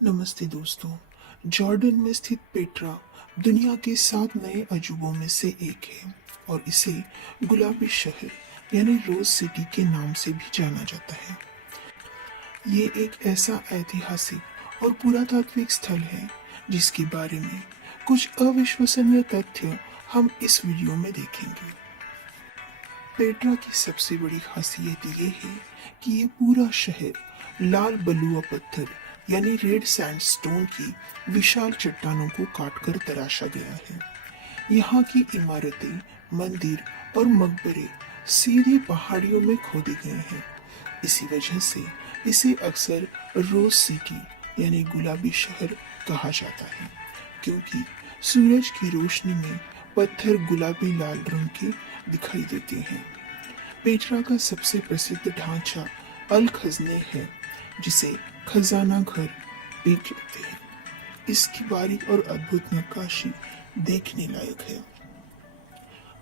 नमस्ते दोस्तों। जॉर्डन में स्थित पेट्रा दुनिया के 7 नए अजूबों में से एक है और इसे गुलाबी शहर यानी रोज सिटी के नाम से भी जाना जाता है। ये एक ऐसा ऐतिहासिक और पुरातात्विक स्थल है जिसके बारे में कुछ अविश्वसनीय तथ्य हम इस वीडियो में देखेंगे। पेट्रा की सबसे बड़ी खासियत ये है कि ये पूरा शहर लाल बलुआ पत्थर यानी रेड सैंडस्टोन की विशाल चट्टानों को काटकर तराशा गया है। यहाँ की इमारतें, मंदिर और मकबरे सीधे पहाड़ियों में खोदे गए हैं। इसी वजह से इसे अक्सर रोज सिटी यानी गुलाबी शहर कहा जाता है, क्योंकि सूरज की रोशनी में पत्थर गुलाबी लाल रंग के दिखाई देते हैं। पेट्रा का सबसे प्रसिद्ध ढांचा अल खजने है, जिसे खजाना घर भी कहते हैं। इसकी बारीक और अद्भुत नक्काशी देखने लायक है।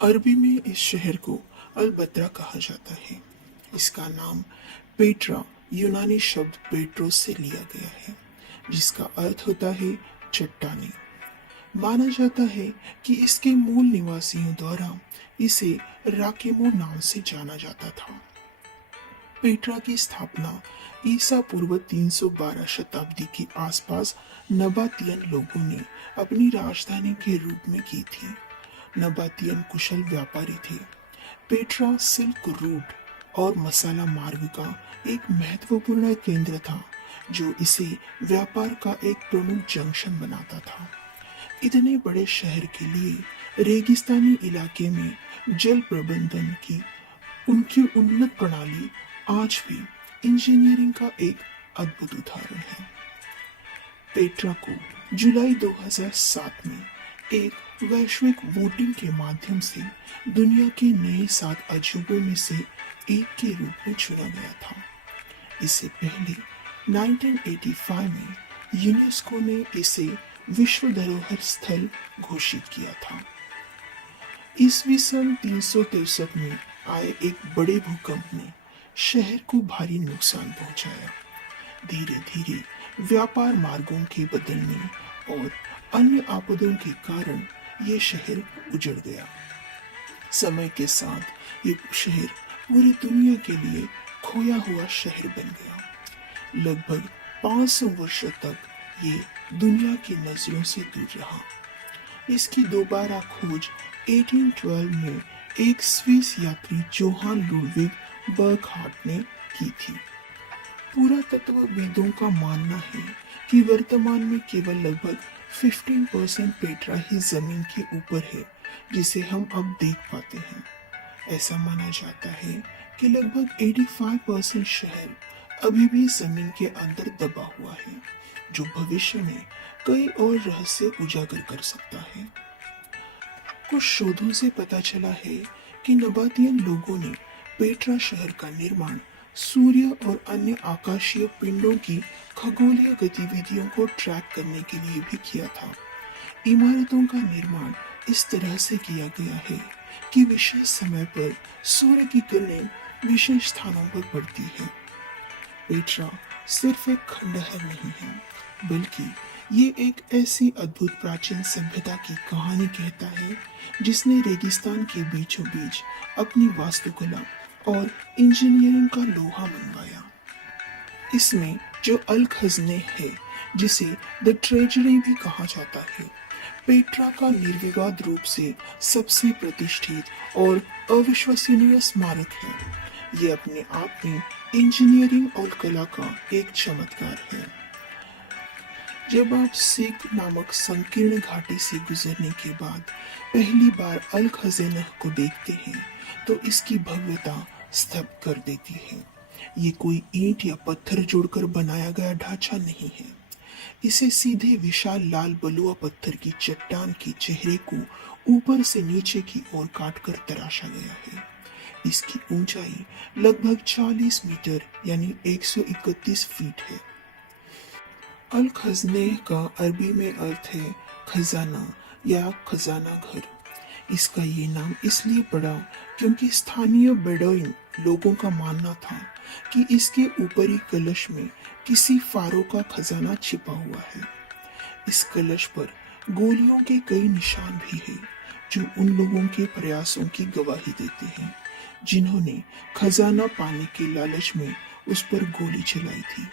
अरबी में इस शहर को अलबत्रा कहा जाता है। इसका नाम पेट्रा यूनानी शब्द पेट्रोस से लिया गया है, जिसका अर्थ होता है चट्टानी। माना जाता है कि इसके मूल निवासियों द्वारा इसे राकेमो नाम से जाना जाता था। पेट्रा की स्थापना ईसा पूर्व 312 शताब्दी के आसपास नबातियन लोगों ने अपनी राजधानी के रूप में की थी। नबातियन कुशल व्यापारी थे। पेट्रा सिल्क रूट और मसाला मार्ग का एक महत्वपूर्ण केंद्र था, जो इसे व्यापार का एक प्रमुख जंक्शन बनाता था। इतने बड़े शहर के लिए रेगिस्तानी इलाके में जल प्रबंधन की उनकी उन्नत प्रणाली आज भी इंजीनियरिंग का एक अद्भुत उदाहरण है। पेट्रा को जुलाई 2007 में एक वैश्विक वोटिंग के माध्यम से दुनिया के नए 7 अजूबों में से एक के रूप में चुना गया था। इससे पहले 1985 में यूनेस्को ने इसे विश्व धरोहर स्थल घोषित किया था। ईस्वी सन 363 में आए एक बड़े भूकंप ने शहर को भारी नुकसान पहुंचाया। धीरे धीरे व्यापार मार्गों के बदलने और अन्य आपदाओं के कारण ये शहर उजड़ गया। समय के साथ ये शहर पूरी दुनिया के लिए खोया हुआ शहर बन गया। लगभग 500 वर्षों तक ये दुनिया की नजरों से दूर रहा। इसकी दोबारा खोज 1812 में एक स्विस यात्री जोहान लुडविग बर्गहार्ट ने की थी। पुरातत्वविदों का मानना है कि वर्तमान में केवल लगभग 15% पेट्रा ही जमीन के ऊपर है, जिसे हम अब देख पाते हैं। ऐसा माना जाता है कि लगभग 85% शहर अभी भी जमीन के अंदर दबा हुआ है, जो भविष्य में कई और रहस्य उजागर कर सकता है। कुछ शोधों से पता चला है कि नबातियन लोगों ने पेट्रा शहर का निर्माण सूर्य और अन्य आकाशीय पिंडों की खगोलीय गतिविधियों को ट्रैक करने के लिए भी किया था। इमारतों का निर्माण इस तरह से किया गया है कि विशेष समय पर सूर्य की किरणें विशेष स्थानों पर पड़ती है। पेट्रा सिर्फ एक खंडहर नहीं है, बल्कि ये एक ऐसी अद्भुत प्राचीन सभ्यता की कहानी कहता है जिसने रेगिस्तान के बीचों बीच अपनी वास्तुकला और इंजीनियरिंग का लोहा मनवाया। इसमें जो अल खजने है, जिसे द ट्रेजरी भी कहा जाता है, पेट्रा का निर्विवाद रूप से सबसे प्रतिष्ठित और अविश्वसनीय स्मारक है। ये अपने आप में इंजीनियरिंग और कला का एक चमत्कार है। जब आप सीक नामक संकीर्ण घाटी से गुजरने के बाद पहली बार अल खज़ेनह को देखते हैं, तो इसकी भव्यता स्तब्ध कर देती है। ये कोई ईंट या पत्थर जोड़कर बनाया गया ढांचा नहीं है। इसे सीधे विशाल लाल बलुआ पत्थर की चट्टान के चेहरे को ऊपर से नीचे की ओर काटकर तराशा गया है। इसकी ऊंचाई लगभग 40 मीटर यानी 131 फीट है। अल खजने का अरबी में अर्थ है खजाना या खजाना घर। इसका ये नाम इसलिए पड़ा क्योंकि स्थानीय बेडोइन लोगों का मानना था कि इसके ऊपरी कलश में किसी फारो का खजाना छिपा हुआ है। इस कलश पर गोलियों के कई निशान भी हैं, जो उन लोगों के प्रयासों की गवाही देते हैं जिन्होंने खजाना पाने के लालच में उस पर गोली चलाई थी।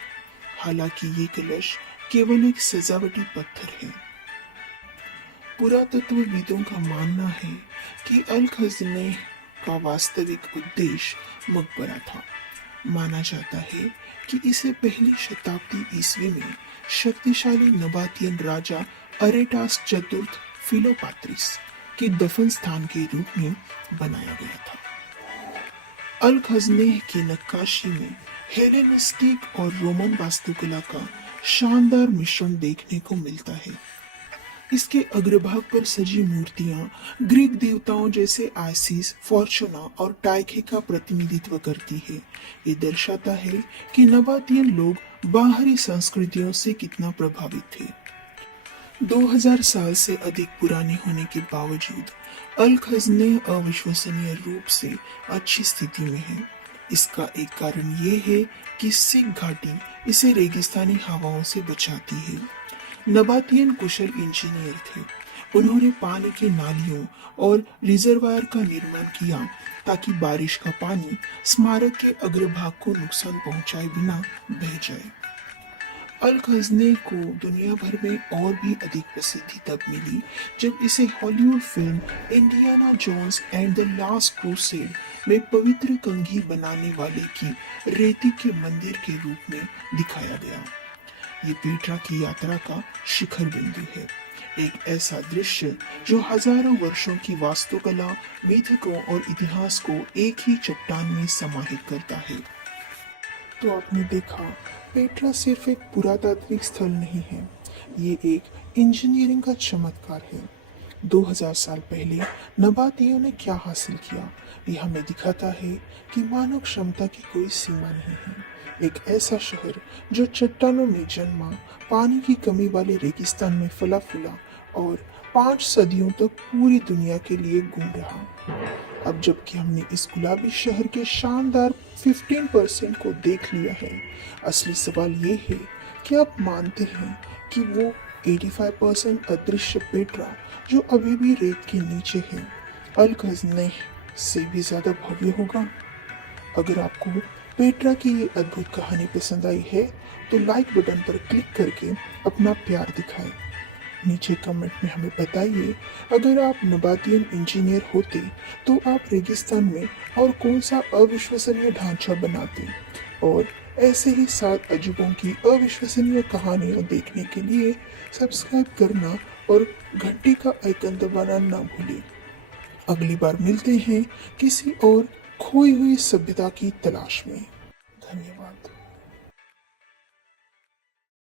हालांकि ये कलश केवल एक सजावटी पत्थर है। पुरातत्वविदों का मानना है कि अल खज़नेह का वास्तविक उद्देश्य मकबरा था। माना जाता है कि इसे पहली शताब्दी ईस्वी में शक्तिशाली नबातियन राजा अरेटास चतुर्थ फिलोपात्रिस के दफन स्थान के रूप में बनाया गया था। अल खज़नेह की नक्काशी में हेलेनिस्टिक और रोमन वास्तुकला का शानदार मिश्रण देखने को मिलता है। इसके अग्रभाग पर सजी मूर्तियां ग्रीक देवताओं जैसे आइसिस, फॉर्चुना और टाइखे का प्रतिनिधित्व करती है। ये दर्शाता है कि नबातियन लोग बाहरी संस्कृतियों से कितना प्रभावित थे। 2000 साल से अधिक पुराने होने के बावजूद अल खज़नेह अविश्वसनीय रूप से अच्छी स्थिति में है। इसका एक कारण ये है कि सिख घाटी इसे रेगिस्तानी हवाओं से बचाती है। नबातियन कुशल इंजीनियर थे। उन्होंने पानी की नालियों और रिजर्वायर का निर्माण किया ताकि बारिश का पानी स्मारक के अग्रभाग को नुकसान पहुंचाए बिना बह जाए। अल खज़नेह को दुनिया भर में और भी अधिक प्रसिद्धि तब मिली जब इसे Hollywood film Indiana Jones and the last crusade में पवित्र कंघी बनाने वाले की रेती के मंदिर के रूप में दिखाया गया। ये पेट्रा की यात्रा का शिखर बिंदु है, एक ऐसा दृश्य जो हजारों वर्षों की वास्तुकला, मिथकों और इतिहास को एक ही चट्टान में समाहित करता है। तो आपने देखा, पेट्रा सिर्फ एक पुरातात्विक स्थल नहीं है, ये एक इंजीनियरिंग का चमत्कार है। 2000 साल पहले नबातियों ने क्या हासिल किया, ये हमें दिखाता है कि मानव क्षमता की कोई सीमा नहीं है। एक ऐसा शहर जो चट्टानों में जन्मा, पानी की कमी वाले रेगिस्तान में फला फूला और 5 सदियों तक पूरी दुनिया के लिए घूम रहा। अब जबकि हमने इस गुलाबी शहर के शानदार 15% को देख लिया है, असली सवाल ये है कि आप मानते हैं कि वो 85% अदृश्य पेट्रा जो अभी भी रेत के नीचे है, अल खज़नेह से भी ज्यादा भव्य होगा? अगर आपको पेट्रा की ये अद्भुत कहानी पसंद आई है तो लाइक बटन पर क्लिक करके अपना प्यार दिखाएं। नीचे कमेंट में हमें बताइए, अगर आप नबातियन इंजीनियर होते तो आप रेगिस्तान में और कौन सा अविश्वसनीय ढांचा बनाते। और ऐसे ही 7 अजूबों की अविश्वसनीय कहानियां देखने के लिए सब्सक्राइब करना और घंटी का आइकन दबाना ना भूलें। अगली बार मिलते हैं किसी और खोई हुई सभ्यता की तलाश में। धन्यवाद।